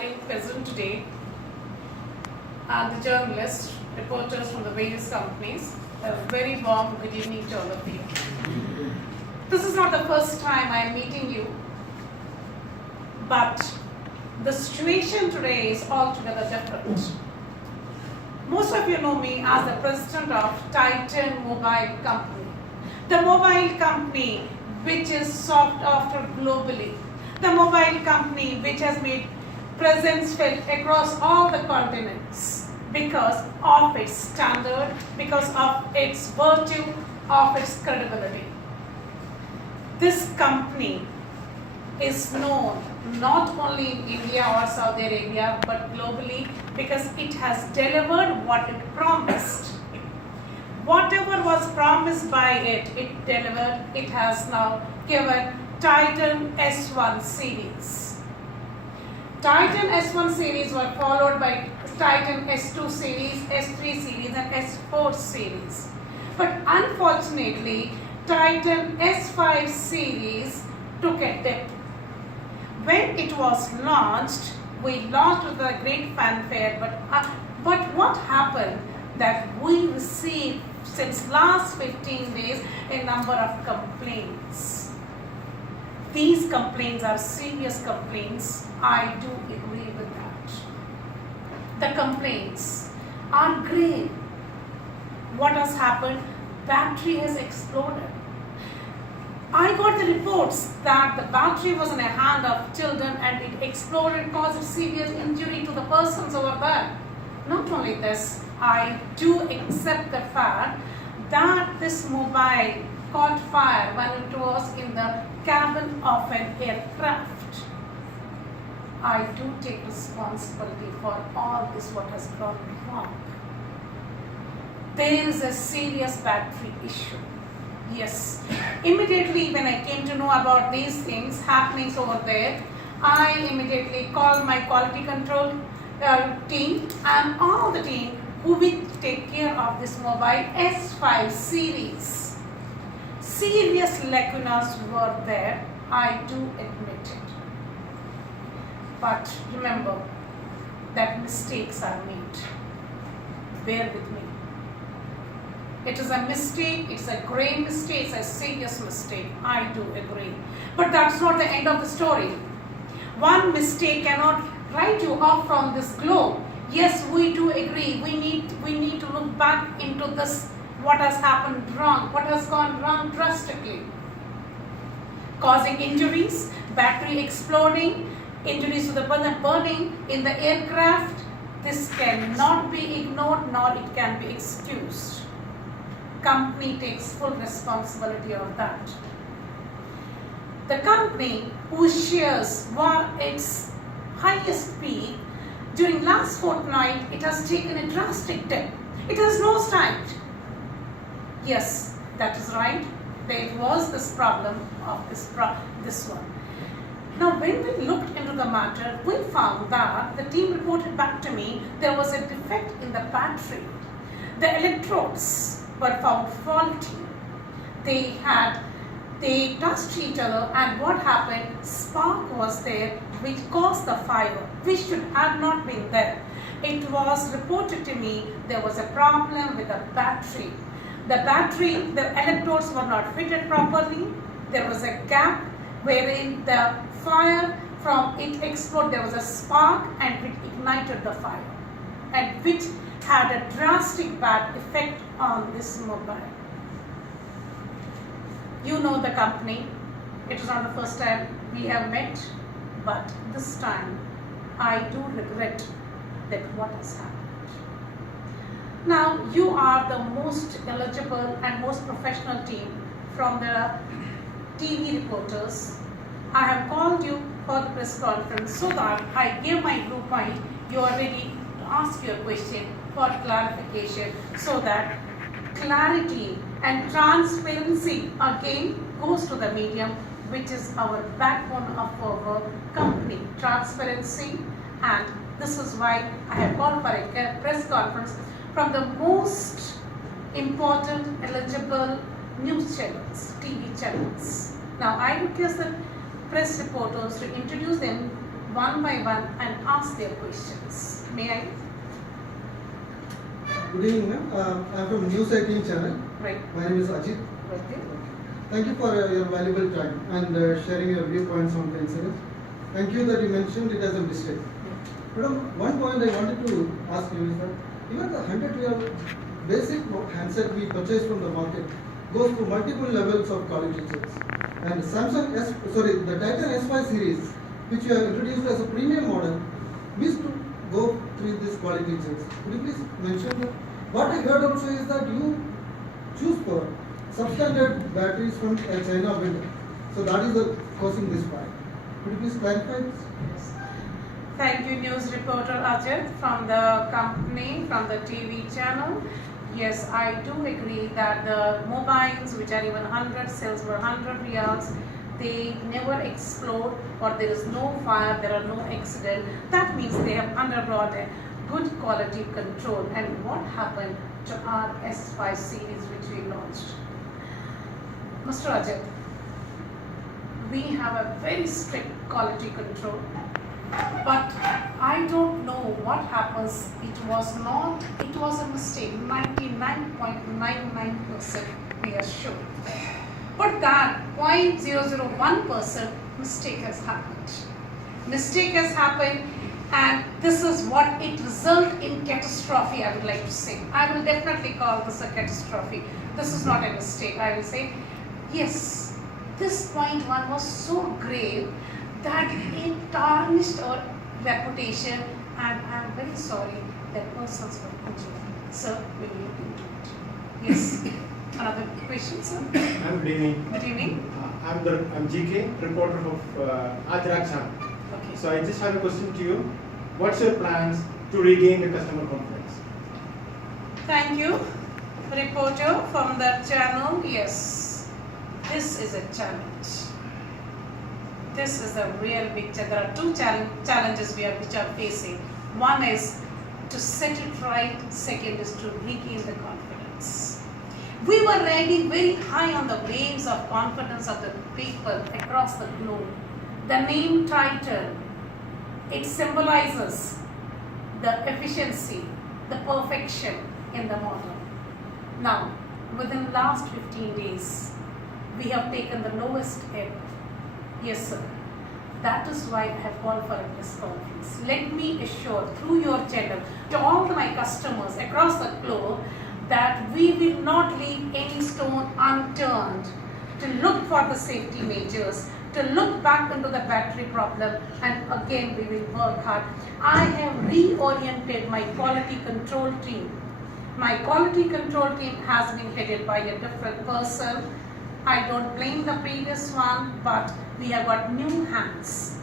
gathering present today are the journalists, reporters from the various companies. A very warm good evening to all of you. This is not the first time I am meeting you, but the situation today is altogether different. Most of you know me as the president of Titan Mobile Company. The mobile company which is sought after globally. The mobile company which has made presence felt across all the continents because of its standard, because of its virtue, of its credibility. This company is known not only in India or Saudi Arabia but globally because it has delivered what it promised. Whatever was promised by it, it delivered. It has now given Titan S1 series. Titan S1 series were followed by Titan S2 series, S3 series and S4 series. But unfortunately, Titan S5 series took a dip. When it was launched, we launched with a great fanfare, but what happened that we received since last 15 days a number of complaints. These complaints are serious complaints. I do agree with that. The complaints are grave. What has happened? Battery has exploded. I got the reports that the battery was in the hand of children and it exploded, caused severe injury to the persons over there. Not only this, I do accept the fact that this mobile caught fire when it was in the cabin of an aircraft. I do take responsibility for all this what has gone wrong. There is a serious battery issue. Yes. Immediately when I came to know about these things happenings over there, I immediately called my quality control team and all the team who will take care of this mobile S5 series. Serious lacunas were there, I do admit it. But remember that mistakes are made. Bear with me. It is a mistake, it's a grave mistake, it's a serious mistake, I do agree. But that's not the end of the story. One mistake cannot write you off from this globe. Yes, we do agree, we need to look back into this, what has happened wrong, what has gone wrong drastically. Causing injuries, battery exploding, injuries to the burning in the aircraft, this cannot be ignored nor it can be excused. Company takes full responsibility of that. The company whose shares were its highest peak during last fortnight, it has taken a drastic dip. It has nosedived. Yes, that is right. There was this problem of this one. Now, when we looked into the matter, we found that the team reported back to me there was a defect in the battery. The electrodes were found faulty. They touched each other and what happened? Spark was there which caused the fire, which should have not been there. It was reported to me there was a problem with the battery. The electrodes were not fitted properly. There was a gap wherein the fire from it exploded. There was a spark and it ignited the fire and which had a drastic bad effect on this mobile. You know the company. It is not the first time we have met, but this time I do regret that what has happened. Now you are the most eligible and most professional team from the TV reporters. I have called you for the press conference so that I give my viewpoint. You are ready to ask your question for clarification so that clarity and transparency again goes to the medium which is our backbone of our company. Transparency, and this is why I have called for a press conference from the most important eligible news channels, TV channels. Now I request the press reporters to introduce one by one and ask their questions. May I? Good evening, ma'am. I am from News 18 channel. Right. My name is Ajit. Okay. Thank you for your valuable time and sharing your viewpoints on the incident. Thank you that you mentioned it as a mistake. Madam, one point I wanted to ask you is that even the 100-year basic handset we purchase from the market goes through multiple levels of quality checks. And the Titan S5 series, which you have introduced as a premium model, missed to go through these quality checks. Could you please mention that? What I heard also is that you choose for substandard batteries from a China vendor. So that is the causing this part. Could you please clarify this? Yes. Thank you, news reporter Ajit from the company, from the TV channel. Yes, I do agree that the mobiles which are even 100 sells for 100 riyals, they never explode or there is no fire, there are no accident. That means they have undergone a good quality control. And what happened to our S5 series which we launched? Mr. Ajit, we have a very strict quality control, but I don't know what happens. It was a mistake. 99.99% we are sure. But that 0.001% mistake has happened. Mistake has happened, and this is what it results in catastrophe, I would like to say. I will definitely call this a catastrophe. This is not a mistake. I will say, yes, this 0.1 was so grave that it tarnished our reputation, and I am very sorry that persons were injured. Sir, we will look into it. Yes. Another question, sir? Good evening. Good evening. I'm GK, reporter of Ajrak channel. Okay. So I just have a question to you. What's your plans to regain the customer confidence? Thank you, reporter from the channel. Yes, this is a challenge. This is a real big challenge. There are two challenges which are facing. One is to set it right. Second is to regain the confidence. We were riding very high on the waves of confidence of the people across the globe. The name Titan, it symbolizes the efficiency, the perfection in the model. Now, within the last 15 days, we have taken the lowest ebb. Yes, sir. That is why I have called for a press conference. Let me assure through your channel to all my customers across the globe that we will not leave any stone unturned to look for the safety measures, to look back into the battery problem, and again we will work hard. I have reoriented my quality control team. My quality control team has been headed by a different person. I don't blame the previous one, but we have got new hands.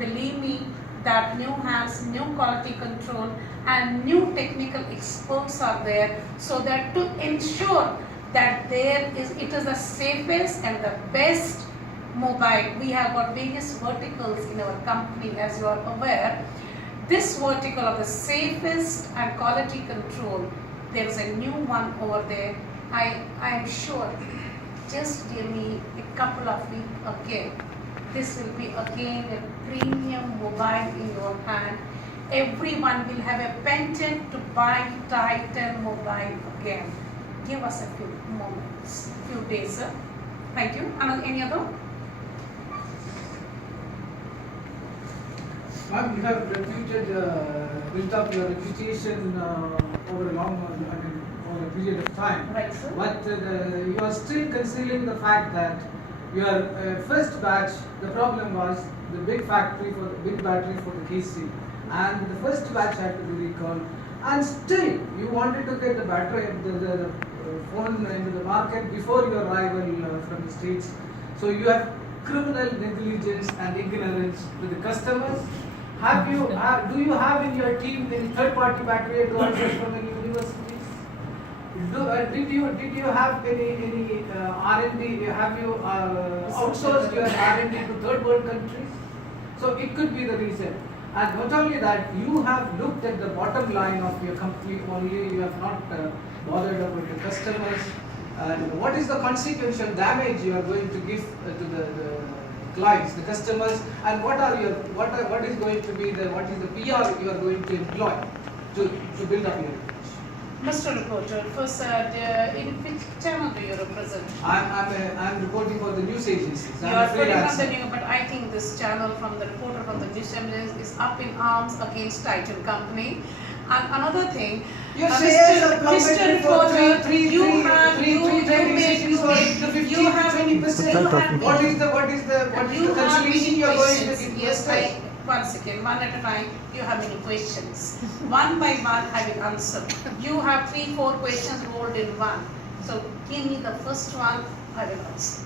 Believe me, that new hands, new quality control, and new technical experts are there, so that to ensure that it is the safest and the best mobile. We have got various verticals in our company, as you are aware. This vertical of the safest and quality control, there is a new one over there. I am sure. Just give me a couple of weeks again. This will be again a premium mobile in your hand. Everyone will have a penchant to buy Titan mobile again. Give us a few moments, few days, sir. Thank you. Any other? Ma'am, you have built up your reputation over a over a period of time. Right, sir. But you are still concealing the fact that your first batch, the problem was the big battery for the KC, and the first batch had to be recalled. And still, you wanted to get the battery, the phone into the market before your arrival from the States. So you have criminal negligence and ignorance to the customers. Do you have in your team any third-party battery advisors from any universities? Did you have any R&D? Have you outsourced your R&D to third world countries? So it could be the reason. And not only that, you have looked at the bottom line of your company only. You have not bothered about your customers. And what is the consequential damage you are going to give to the clients, the customers, and what is going to be the PR you are going to employ to build up your image? Mr. Reporter, first, in which channel do you represent? I'm reporting for the news agencies. You I'm are a putting on freelancer. the news, but I think this channel from the reporter from the news channel is up in arms against Titan Company. And another thing, Your shares are Mr. plummeted for Reporter, you have three trading sessions for 15 you to have 20%. What is the consolation you are going to give? Yes, one second, one at a time. You have many questions. One by one, I will answer. You have 3-4 questions rolled in one. So give me the first one. I will answer.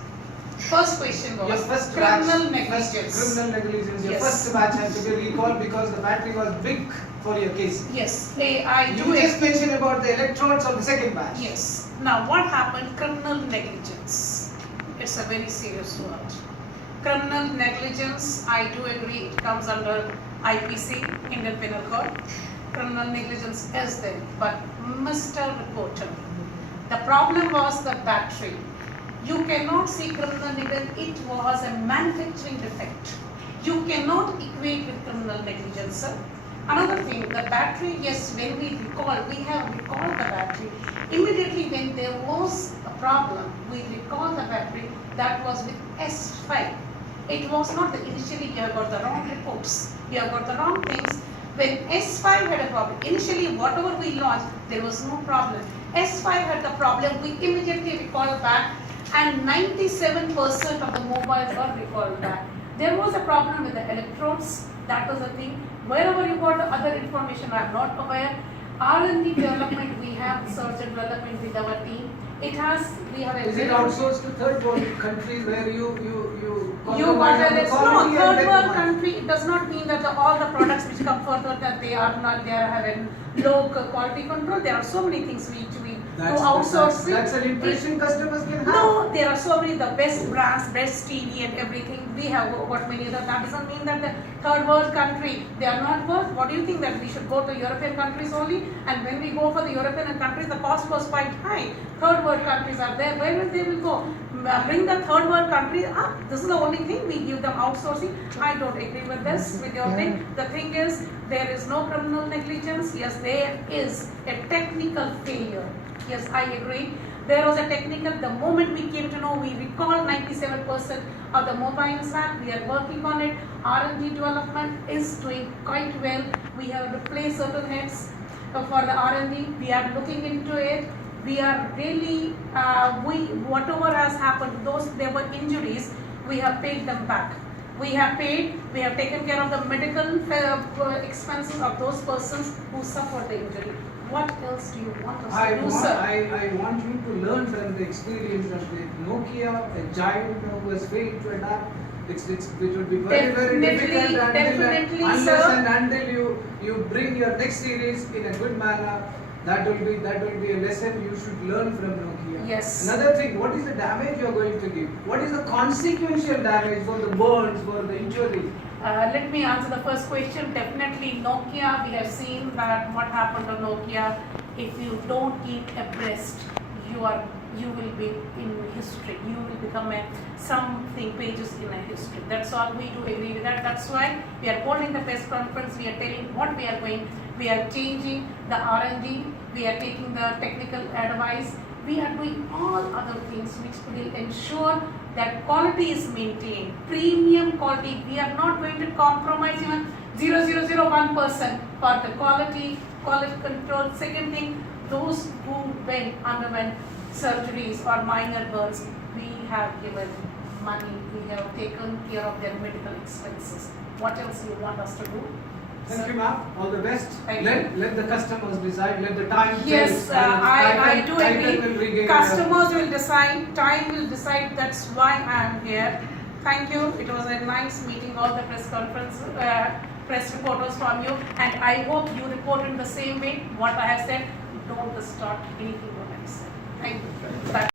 First question was Your first criminal batch, negligence. Criminal negligence. Your Yes. first batch had to be recalled because the battery was big for your case. Yes, I do You it. just mentioned about the electrodes of the second batch. Yes. Now, what happened? Criminal negligence. It's a very serious word. Criminal negligence, I do agree, it comes under IPC, Indian Penal Code. Criminal negligence is there. But, Mr. Reporter, the problem was the battery. You cannot see criminal negligence, it was a manufacturing defect. You cannot equate with criminal negligence, sir. Another thing, the battery, yes, when we have recalled the battery. Immediately when there was a problem, we recalled the battery, that was with S5. It was not the initially you have got the wrong reports, you have got the wrong things. When S5 had a problem, initially whatever we launched, there was no problem. S5 had the problem, we immediately recalled back and 97% of the mobiles were recalled back. There was a problem with the electrodes, that was the thing. Wherever you got the other information, I am not aware. R&D development, we have research and development with our team. We have a Is it outsourced to third world countries where you got a quality and third get world the money? country. It does not mean that all the products which come further that they are having low quality control. There are so many things which we do outsourcing. That's an impression customers can have. No, there are so many the best brands, best TV and everything. We have got many other. That doesn't mean that the third world country they are not worth. What do you think that we should go to European countries only? And when we go for the European countries, the cost was quite high. Third world countries are there. Where will they will go? Bring the third world countries up. This is the only thing we give them outsourcing. I don't agree with this. With your thing, the thing is there is no criminal negligence. Yes, there is a technical failure. Yes, I agree. There was a technical, the moment we came to know, we recalled 97% of the mobile app. We are working on it. R&D development is doing quite well. We have replaced certain heads for the R&D. We are looking into it. We are really, whatever has happened, there were injuries, we have paid them back. We have taken care of the medical expenses of those persons who suffered the injury. What else do you want us to do, sir? I want you to learn from the experience of the Nokia, a giant who has failed to adapt. It would be very difficult unless and until you bring your next series in a good manner. That will be a lesson you should learn from Nokia. Yes. Another thing, what is the damage you are going to give? What is the consequential damage for the burns, for the injury? Let me answer the first question. Definitely Nokia, we have seen that what happened to Nokia. If you don't keep abreast, you will be in history. You will become something pages in a history. That's all. We do agree with that. That's why we are holding the press conference. We are telling what we are going. We are changing the R&D. We are taking the technical advice. We are doing all other things which will ensure that quality is maintained. Premium quality. We are not going to compromise even 0.001% for the quality control. Second thing, those who underwent surgeries or minor burns, we have given money. We have taken care of their medical expenses. What else you want us to do? Thank you, ma'am. All the best. Thank Let the customers decide. Let the time Yes, tell. I do Titan will agree. regain Customers will decide, time will decide. That's why I am here. Thank you. It was a nice meeting all the press reporters from you, and I hope you report in the same way what I have said. Don't distort anything what I said. Thank you. Bye.